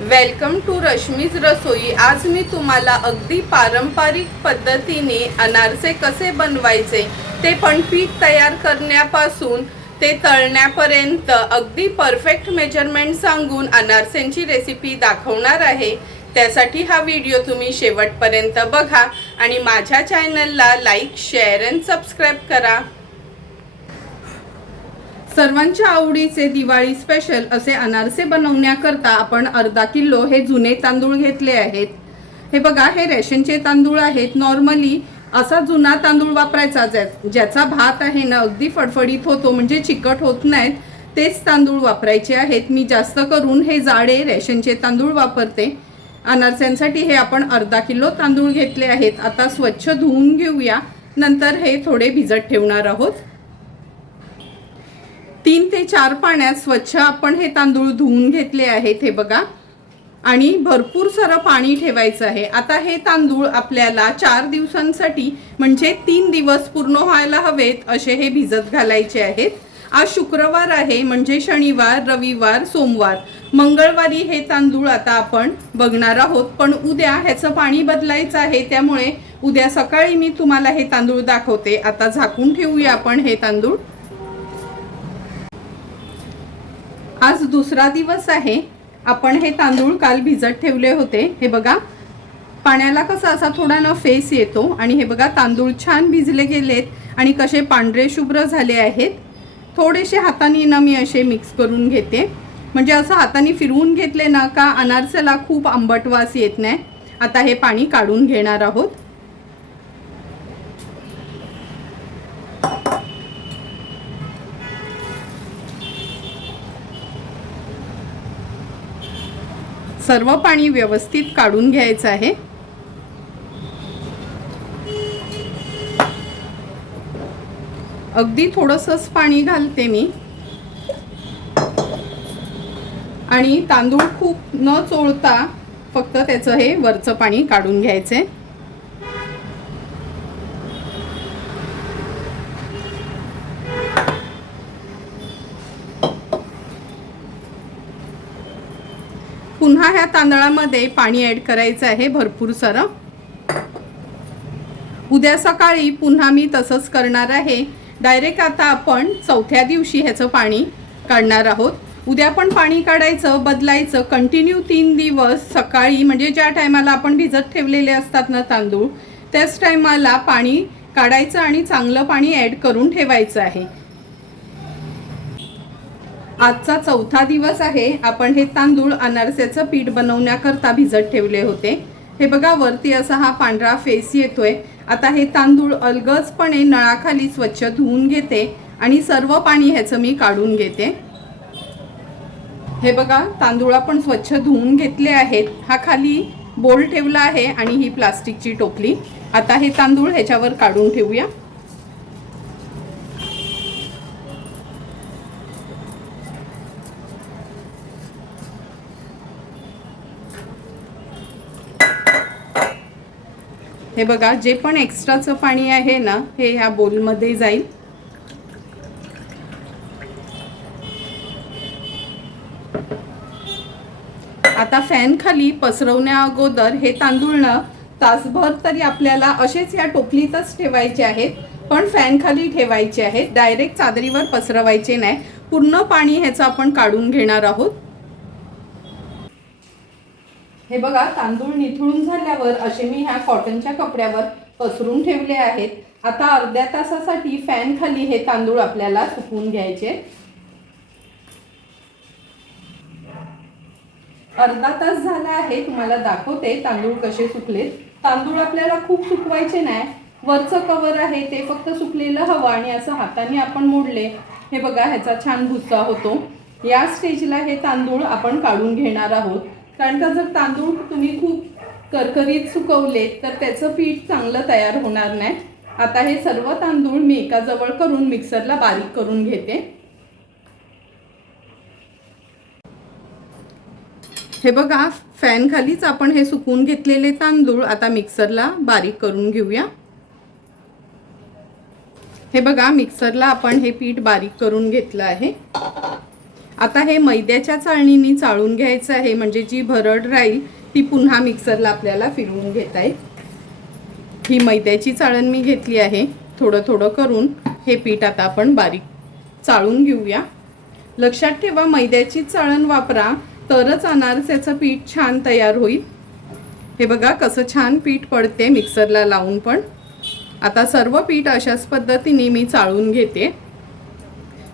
Welcome to Rashmi's रसोई आज मी तुम्हाला अगदी पारंपरिक पद्धतीने अनारसे कसे बनवायचे ते पण पीठ तयार करण्यापासून ते तळण्यापर्यंत अगदी परफेक्ट मेजरमेंट सांगून अनारसेंची रेसिपी दाखवणार आहे. त्यासाठी हा व्हिडिओ तुम्ही शेवटपर्यंत बघा आणि माझ्या चॅनलला लाईक शेअर अँड सबस्क्राईब करा. सर्वांच्या आवडीचे दिवाळी स्पेशल असे अनारसे बनवण्याकरता आपण अर्धा किलो हे जुने तांदूळ घेतले आहेत. हे बघा हे रेशनचे तांदूळ आहेत. नॉर्मली असा जुना तांदूळ वापरायचा ज्या- ज्याचा भात आहे ना अगदी फडफडीत होतो म्हणजे चिकट होत नाहीत तेच तांदूळ वापरायचे आहेत. मी जास्त करून हे जाडे रेशनचे तांदूळ वापरते. अनारस्यांसाठी हे आपण अर्धा किलो तांदूळ घेतले आहेत. आता स्वच्छ धुवून घेऊया. नंतर हे थोडे भिजत ठेवणार आहोत. तीन ते चार पाण्यात स्वच्छ आपण हे तांदूळ धुवून घेतले आहेत हे बघा. आणि भरपूर सारं पाणी ठेवायचं आहे. आता हे तांदूळ आपल्याला चार दिवसांसाठी म्हणजे तीन दिवस पूर्ण व्हायला हवेत असे हे भिजत घालायचे आहेत. आज शुक्रवार आहे म्हणजे शनिवार रविवार सोमवार. मंगळवारी हे तांदूळ आता आपण बघणार आहोत. पण उद्या ह्याचं पाणी बदलायचं आहे त्यामुळे उद्या सकाळी मी तुम्हाला हे तांदूळ दाखवते. आता झाकून ठेवूया आपण हे तांदूळ. आज दुसरा दिवस आहे. आपण हे तांदूळ काल भिजत ठेवले होते. हे बघा पाण्याला कसा असा थोडा ना फेस येतो आणि हे बघा तांदूळ छान भिजले गेलेत आणि कसे पांढरे शुभ्र झाले आहेत. थोडेसे हाताने ना मी असे मिक्स करून घेते. म्हणजे असं हाताने फिरवून घेतले ना का अनारसेला खूप आंबट वास येत नाही. आता हे पाणी काढून घेणार आहोत. सर्व पाणी व्यवस्थित काढून घ्यायचं आहे. अगदी थोडंसंच पाणी घालते मी. आणि तांदूळ खूप न चोळता फक्त त्याचं हे वरचं पाणी काढून घ्यायचे आहे ह्या तांदळामध्ये पाणी ॲड करायचं आहे भरपूर सारं. उद्या सकाळी पुन्हा मी तसंच करणार आहे. डायरेक्ट आता आपण चौथ्या दिवशी ह्याचं पाणी काढणार आहोत. उद्या पण पाणी काढायचं बदलायचं कंटिन्यू तीन दिवस सकाळी म्हणजे ज्या टायमाला आपण भिजत ठेवलेले असतात ना तांदूळ त्याच टायमाला पाणी काढायचं आणि चांगलं पाणी ॲड करून ठेवायचं आहे. आजचा चौथा दिवस आहे. आपण हे तांदूळ अनारस्याचं पीठ बनवण्याकरता भिजत ठेवले होते. हे बघा वरती असा हा पांढरा फेस येतोय. आता हे तांदूळ अलगजपणे नळाखाली स्वच्छ धुवून घेते आणि सर्व पाणी ह्याचं मी काढून घेते. हे बघा तांदूळ आपण स्वच्छ धुवून घेतले आहेत. हा खाली बोल ठेवला आहे आणि ही प्लास्टिकची टोपली आता हे तांदूळ ह्याच्यावर काढून ठेवूया. हे बघा जे पण एक्स्ट्राचं पाणी आहे ना हे ह्या बोलमध्ये जाईल. आता फॅन खाली पसरवण्या अगोदर हे तांदूळ ना तासभर तरी आपल्याला असेच या टोपलीतच ठेवायचे आहेत. पण फॅन खाली ठेवायचे आहेत. डायरेक्ट चादरीवर पसरवायचे नाही. पूर्ण पाणी ह्याचं आपण काढून घेणार आहोत. हे बघा तांदूळ निथळून झाल्यावर असे मी ह्या कॉटनच्या कपड्यावर पसरून ठेवले आहेत. आता अर्ध्या तासासाठी फॅन खाली हे तांदूळ आपल्याला सुकवून घ्यायचे. अर्धा तास झाला आहे तुम्हाला दाखवते तांदूळ कसे सुकलेत. तांदूळ आपल्याला खूप सुकवायचे नाही. वरचं कवर आहे ते फक्त सुकलेलं हवं आणि असं हाताने आपण मोडले. हे बघा ह्याचा छान भुस्सा होतो. या स्टेजला हे तांदूळ आपण काढून घेणार आहोत. कारण का जर तांदूळ तुम्ही खूप करकरीत सुकवले तर त्याचं पीठ चांगलं तयार होणार नाही. आता हे सर्व तांदूळ मी एकाजवळ करून मिक्सरला बारीक करून घेते. हे बघा फॅन खालीच आपण हे सुकून घेतलेले तांदूळ आता मिक्सरला बारीक करून घेऊया. हे बघा मिक्सरला आपण हे पीठ बारीक करून घेतलं आहे. आता हे मैद्याच्या चाळणीने चाळून घ्यायचं आहे म्हणजे जी भरड राहील ती पुन्हा मिक्सरला आपल्याला फिरवून घेता येईल. ही मैद्याची चाळण मी घेतली आहे थोडं थोडं करून हे पीठ आता आपण बारीक चाळून घेऊया. लक्षात ठेवा मैद्याची चाळण वापरा तरच अनारस्याचं पीठ छान तयार होईल. हे बघा कसं छान पीठ पडते मिक्सरला लावून पण. आता सर्व पीठ अशाच पद्धतीने मी चाळून घेते.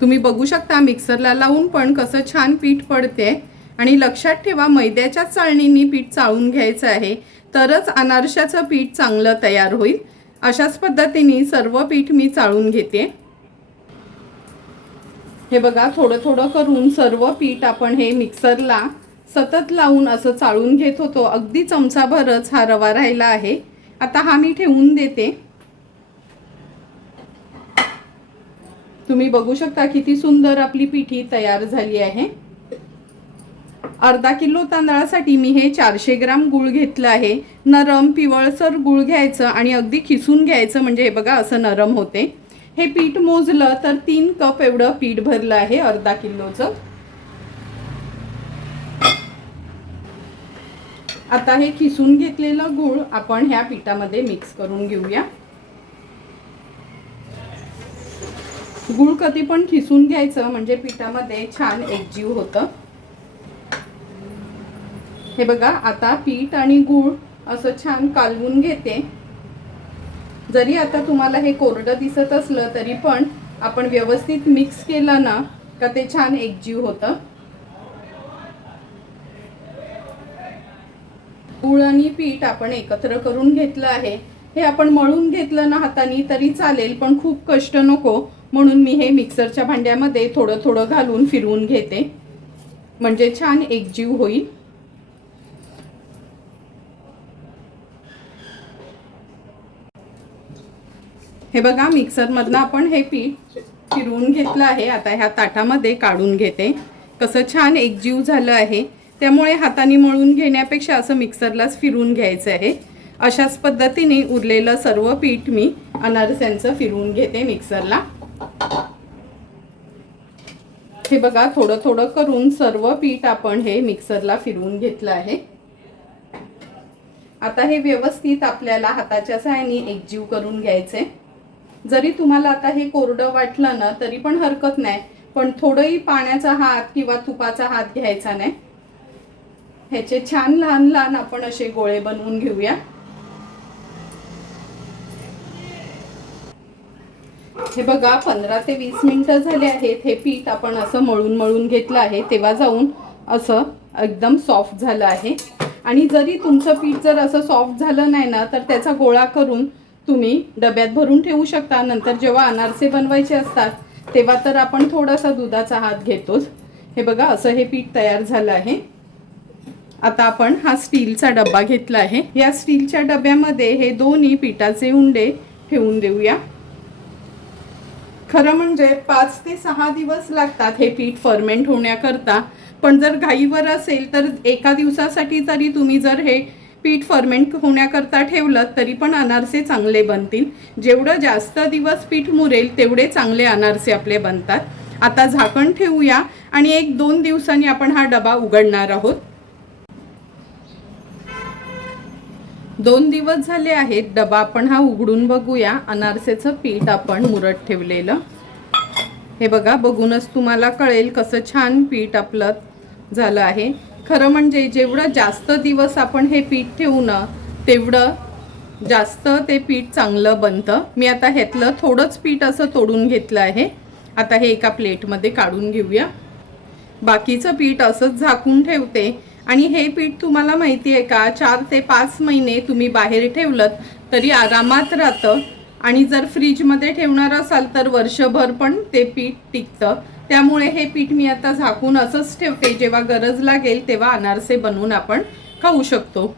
तुम्ही बघू शकता मिक्सरला लावून पण कसं छान पीठ पडते. आणि लक्षात ठेवा मैद्याच्या चाळणीने पीठ चाळून घ्यायचं आहे तरच अनारशाचं पीठ चांगलं तयार होईल. अशाच पद्धतीने सर्व पीठ मी चाळून घेते. हे बघा थोडं थोडं करून सर्व पीठ आपण हे मिक्सरला सतत लावून असं चाळून घेत होतो. अगदी चमचाभरच हा रवा राहिला आहे. आता हा मी ठेवून देते. तुम्ही बघू शकता किती सुंदर आपली पिठी तयार झाली आहे. अर्धा किलो तांदळासाठी मी हे चारशे ग्राम गूळ घेतलं आहे. नरम पिवळसर गूळ घ्यायचं आणि अगदी खिसून घ्यायचं म्हणजे हे बघा असं नरम होते. हे पीठ मोजलं तर तीन कप एवढं पीठ भरलं आहे अर्धा किलोचं. आता हे खिसून घेतलेलं गूळ आपण ह्या पिठामध्ये मिक्स करून घेऊया. गूळ कधी पण खिसून घ्यायचं म्हणजे पिठामध्ये छान एकजीव होतं. हे बघा आता पीठ आणि गूळ असं छान कालवून घेते. जरी आता तुम्हाला हे कोरडं दिसत असलं तरी पण आपण व्यवस्थित मिक्स केलं ना का ते छान एकजीव होतं. गूळ आणि पीठ आपण एकत्र करून घेतलं आहे. हे आपण मळून घेतलं ना हाताने तरी चालेल पण खूप कष्ट नको. म्हणून मी हे मिक्सरच्या भांड्यामध्ये थोडं थोडं घालून फिरवून घेते. म्हणजे छान एकजीव होईल. हे बघा मिक्सरमधनं आपण हे पीठ फिरवून घेतलं आहे. आता ह्या ताटामध्ये काढून घेते. कसं छान एकजीव झालं आहे. त्यामुळे हाताने मळून घेण्यापेक्षा असं मिक्सरलाच फिरवून घ्यायचं आहे. अशाच पद्धतीने उरलेलं सर्व पीठ मी अनारस्यांचं फिरवून घेते मिक्सरला. हे बघा थोडं थोडं करून सर्व पीठ आपण हे मिक्सरला फिरवून घेतलं आहे. आता हे व्यवस्थित आपल्याला हाताच्या सहाय्याने एकजीव करून घ्यायचे. जरी तुम्हाला आता हे कोरडं वाटलं ना तरी पण हरकत नाही. पण थोडंही पाण्याचा हात किंवा तुपाचा हात घ्यायचा नाही. ह्याचे छान लहान लहान आपण असे गोळे बनवून घेऊया. हे बघा पंधरा ते वीस मिनिटं झाले आहेत. हे पीठ आपण असं मळून मळून घेतलं आहे. तेव्हा जाऊन असं एकदम सॉफ्ट झालं आहे. आणि जरी तुमचं पीठ जर असं सॉफ्ट झालं नाही ना तर त्याचा गोळा करून तुम्ही डब्यात भरून ठेवू शकता. नंतर जेव्हा अनारसे बनवायचे असतात तेव्हा तर आपण थोडासा दुधाचा हात घेतोच. हे बघा असं हे पीठ तयार झालं आहे. आता आपण हा स्टीलचा डब्बा घेतला आहे. या स्टीलच्या डब्यामध्ये हे दोन्ही पिठाचे उंडे ठेवून देऊया. खरं म्हणजे पाच ते सहा दिवस लागतात हे पीठ फर्मेंट होण्याकरता. पण जर घाईवर असेल तर एका दिवसासाठी तरी तुम्ही जर हे पीठ फर्मेंट होण्याकरता ठेवलं तरी पण अनारसे चांगले बनतील. जेवढं जास्त दिवस पीठ मुरेल तेवढे चांगले अनारसे आपले बनतात. आता झाकण ठेवूया आणि एक दोन दिवसांनी आपण हा डबा उघडणार आहोत. दोन दिवस झाले आहेत डबा आपण हा उघडून बघूया. अनारसेचं पीठ आपण मुरत ठेवलेलं. हे बघा बघूनच तुम्हाला कळेल कसं छान पीठ आपलं झालं आहे. खरं म्हणजे जेवढं जास्त दिवस आपण हे पीठ ठेवू ना तेवढं जास्त ते पीठ चांगलं बनतं. मी आता ह्यातलं थोडंच पीठ असं तोडून घेतलं आहे. आता हे एका प्लेटमध्ये काढून घेऊया. बाकीचं पीठ असंच झाकून ठेवते. आणि हे पीठ तुम्हाला माहिती आहे का चार ते पाच महिने तुम्ही बाहेर ठेवलं तरी आरामात राहतं. आणि जर फ्रीजमध्ये ठेवणार असाल तर वर्षभर पण ते पीठ टिकतं. त्यामुळे हे पीठ मी आता झाकून असंच ठेवते. जेव्हा गरज लागेल तेव्हा अनारसे बनवून आपण खाऊ शकतो.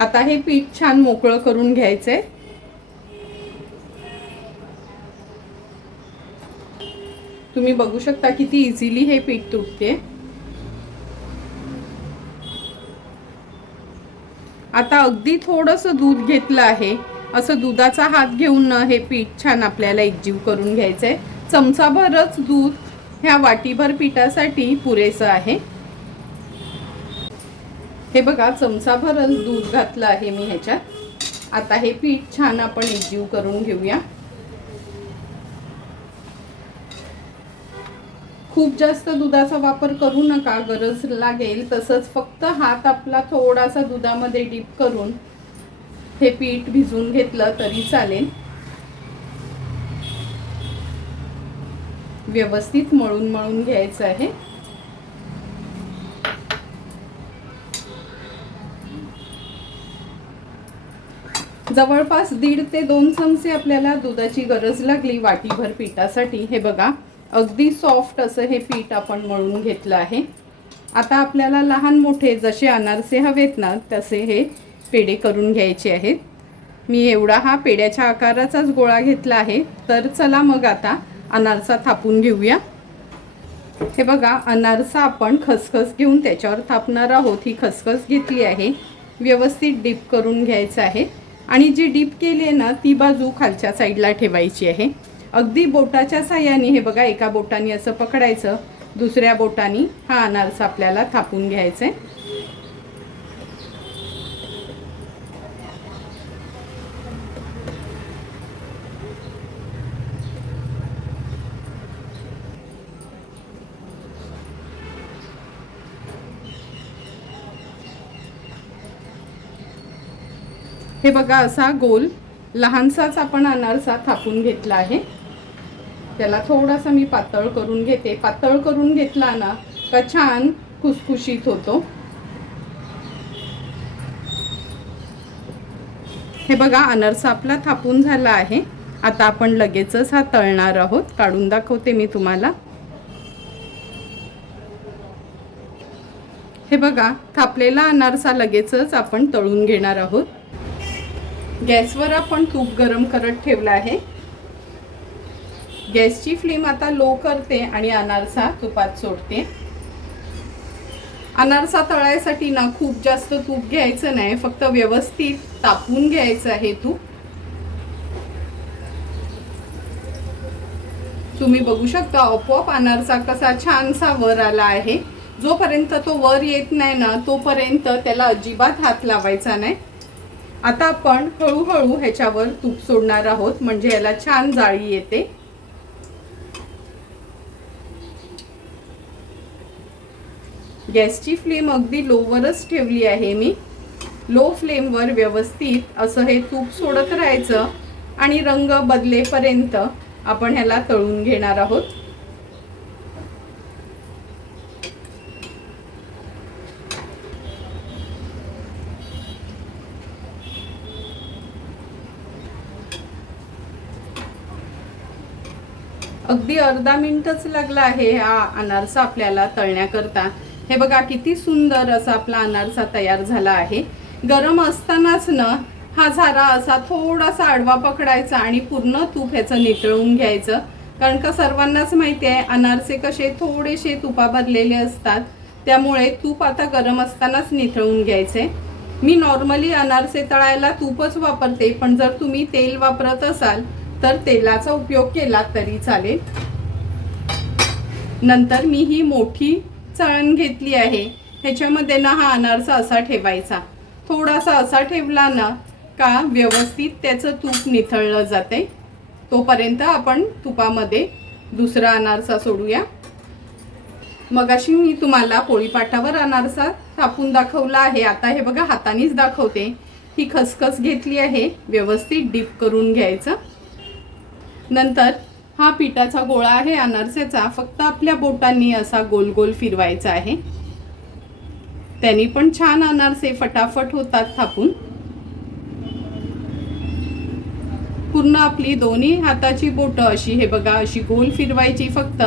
आता हे पीठ छान मोकळं करून घ्यायचंय. तुम्ही बघू शकता किती इझिली हे पीठ तुटते. आता अगदी थोडंसं दूध घेतलं आहे. असं दुधाचा हात घेऊन हे पीठ छान आपल्याला एकजीव करून घ्यायचं आहे चमचाभरच दूध ह्या वाटीभर पिठासाठी पुरेसं आहे. हे बघा चमचाभरच दूध घातलं आहे मी ह्याच्यात. आता हे पीठ छान आपण एकजीव करून घेऊया. खूप जास्त दुधाचा वापर करू नका गरज लागेल तसंच फक्त हात आपला थोडासा दुधामध्ये डीप करून हे पीठ भिजून घेतलं तरी चालेल. व्यवस्थित मळून मळून घ्यायचं आहे. जवळपास दीड ते दोन चमचे आपल्याला दुधाची गरज लागली वाटीभर पिठासाठी. हे बघा अगदी सॉफ्ट असं हे पीठ आपण मळून घेतलं आहे. आता आपल्याला लहान मोठे जसे अनारसे हवेत ना तसे हे पेढे करून घ्यायचे आहेत. मी एवढा हा पेड्याच्या आकाराचाच गोळा घेतला आहे. तर चला मग आता अनारसा थापून घेऊया. हे बघा अनारसा आपण खसखस घेऊन त्याच्यावर थापणार आहोत. ही खसखस घेतली आहे. व्यवस्थित डीप करून घ्यायचं आहे. आणि जी डीप केली आहे ना ती बाजू खालच्या साईडला ठेवायची आहे. अगदी बोटाच्या साह्याने हे बघा एका बोटाने असं पकडायचं दुसऱ्या बोटाने हा अनारसा आपल्याला थापून घ्यायचा आहे हे बघा असा गोल लहानसाच आपण अनारसा थापून घेतला आहे. त्याला थोडासा मी पातळ करून घेते. पातळ करून घेतला ना का छान खुसखुशीत होतो. हे बघा अनारसा आपला थापून झाला आहे. आता आपण लगेचच हा तळणार आहोत. काढून दाखवते मी तुम्हाला. हे बघा थापलेला अनारसा लगेचच आपण तळून घेणार आहोत. गॅसवर आपण तूप गरम करत ठेवला आहे. गॅसची फ्लेम आता लो करते आणि अनारसा तुपात सोडते. अनारसा तळायसाठी ना खूप जास्त तूप घ्यायचं नाही फक्त व्यवस्थित तापून घ्यायचं आहे तूप. तुम्ही बघू शकता आपोआप अनारसा कसा छानसा वर आला आहे. जोपर्यंत तो वर येत नाही ना तोपर्यंत त्याला अजिबात हात लावायचा नाही. आता आपण हळूहळू ह्याच्यावर तूप सोडणार आहोत म्हणजे याला छान जाळी येते. गॅसची फ्लेम अगदी लोवरच ठेवली आहे मी. लो फ्लेमवर व्यवस्थित असं हे तूप सोडत राहायचं आणि रंग बदलेपर्यंत आपण ह्याला तळून घेणार आहोत. अगदी अर्धा मिनिटच लागला आहे हा अनारसा आपल्याला तळण्याकरता. हे बघा किती सुंदर असा आपला अनारसा तयार झाला आहे. गरम असतानाच न हा झारा असा थोडासा आडवा पकडायचा आणि पूर्ण तूप ह्याचं नितळून घ्यायचं. कारण का सर्वांनाच माहिती आहे अनारसे कसे थोडेसे तुपा भरलेले असतात. त्यामुळे तूप आता गरम असतानाच निथळून घ्यायचे. मी नॉर्मली अनारसे तळायला तूपच वापरते पण जर तुम्ही तेल वापरत असाल तर तेलाचा उपयोग केला तरी चालेल. नंतर मी ही मोठी चळण घेतली आहे. ह्याच्यामध्ये ना हा अनारसा असा ठेवायचा. थोडासा असा ठेवला ना का व्यवस्थित त्याचं तूप निथळलं जाते. तोपर्यंत आपण तुपामध्ये दुसरा अनारसा सोडूया. मगाशी मी तुम्हाला पोळीपाटावर अनारसा थापून दाखवला आहे. आता हे बघा हातानेच दाखवते. ही खसखस घेतली आहे. व्यवस्थित डीप करून घ्यायचं. नंतर हा पिठाचा गोळा आहे अनारसेचा. फक्त आपल्या बोटांनी असा गोल गोल फिरवायचा आहे. त्यांनी पण छान अनारसे फटाफट होतात थापून. पूर्ण आपली दोन्ही हाताची बोट अशी हे बघा अशी गोल फिरवायची फक्त.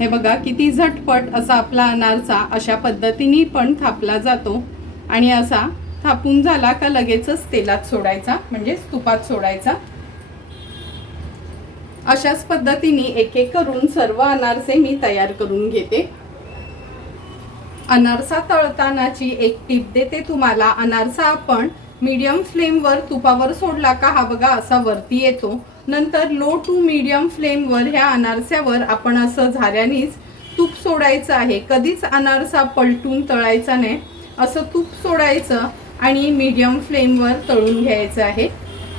हे बघा किती झटपट असा आपला अनारसा अशा पद्धतीने पण थापला जातो. आणि असा थापून झाला का लगेचच तेलात सोडायचा म्हणजे तुपात सोडायचा? अशाच पद्धतीने एक एक करून सर्व अनारसे मी तयार करून घेते. अनारसा तळतानाची एक टीप देते तुम्हाला. अनारसा आपण मीडियम फ्लेमवर तुपावर सोडला का हा बघा असा वरती येतो. नंतर लो टू मीडियम फ्लेमवर ह्या अनारस्यावर आपण असं झाऱ्यानेच तूप सोडायचं आहे. कधीच अनारसा पलटून तळायचा नाही. असं तूप सोडायचं आणि मीडियम फ्लेमवर तळून घ्यायचं आहे.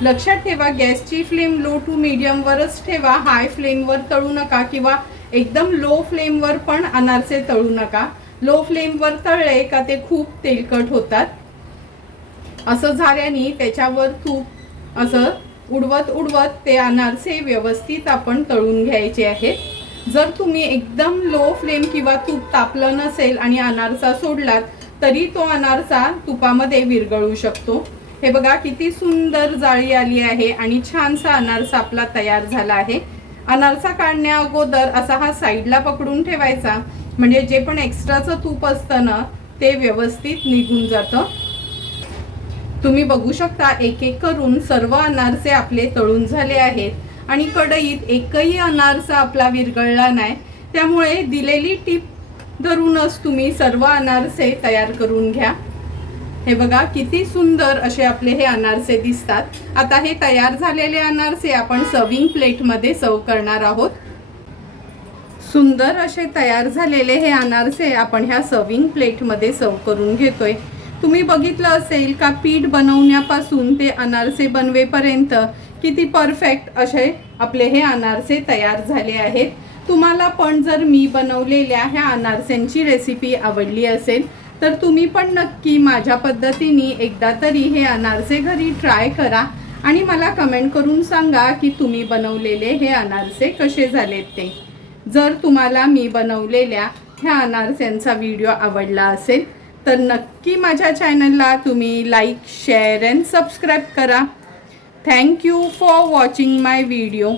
लक्षात ठेवा गॅसची फ्लेम लो टू मीडियमवरच ठेवा. हाय फ्लेमवर तळू नका किंवा एकदम लो फ्लेमवर पण अनारसे तळू नका. लो फ्लेमवर तळले का ते खूप तेलकट होतात. असं झाल्याने त्याच्यावर तूप असं उडवत उडवत ते अनारसे व्यवस्थित आपण तळून घ्यायचे आहेत. जर तुम्ही एकदम लो फ्लेम किंवा तूप तापलं नसेल आणि अनारसा सोडलात तरी तो अनारसा तुपामध्ये विरगळू शकतो. हे बघा किती सुंदर जाळी आली आहे आणि छानसा अनारसा आपला तयार झाला आहे. अनारसा काढण्या अगोदर असा हा साईडला पकडून ठेवायचा. म्हणजे जे पण एक्स्ट्राचं तूप असतं ना ते व्यवस्थित निघून जातं. तुम्ही बघू शकता एक एक करून सर्व अनारसे आपले तळून झाले आहेत. आणि कढईत एकही अनारसा आपला विरगळला नाही. त्यामुळे दिलेली टीप धरूनच तुम्ही सर्व अनारसे तयार करून घ्या. हे बघा किती सुंदर असे आपले हे अनारसे दिसतात. आता हे तयार झालेले अनारसे आपण सर्विंग प्लेटमध्ये सर्व करणार आहोत. सुंदर असे तयार झालेले हे अनारसे आपण ह्या सर्विंग प्लेटमध्ये सर्व करून घेतोय. तुम्ही बघितलं असेल का पीठ बनवण्यापासून ते अनारसे बनवेपर्यंत किती परफेक्ट असे आपले हे अनारसे तयार झाले आहेत. तुम्हाला पण जर मी बनवलेल्या ह्या अनारसेंची रेसिपी आवडली असेल तर तुम्ही पण नक्की माझ्या पद्धतीने एकदा तरी हे अनारसे घरी ट्राय करा आणि मला कमेंट करून सांगा की तुम्ही बनवलेले हे अनारसे कसे झालेत ते. जर तुम्हाला मी बनवलेल्या ह्या अनारस्यांचा व्हिडिओ आवडला असेल तर नक्की माझ्या चॅनलला तुम्ही लाईक शेअर अँड सबस्क्राईब करा. Thank you for watching my video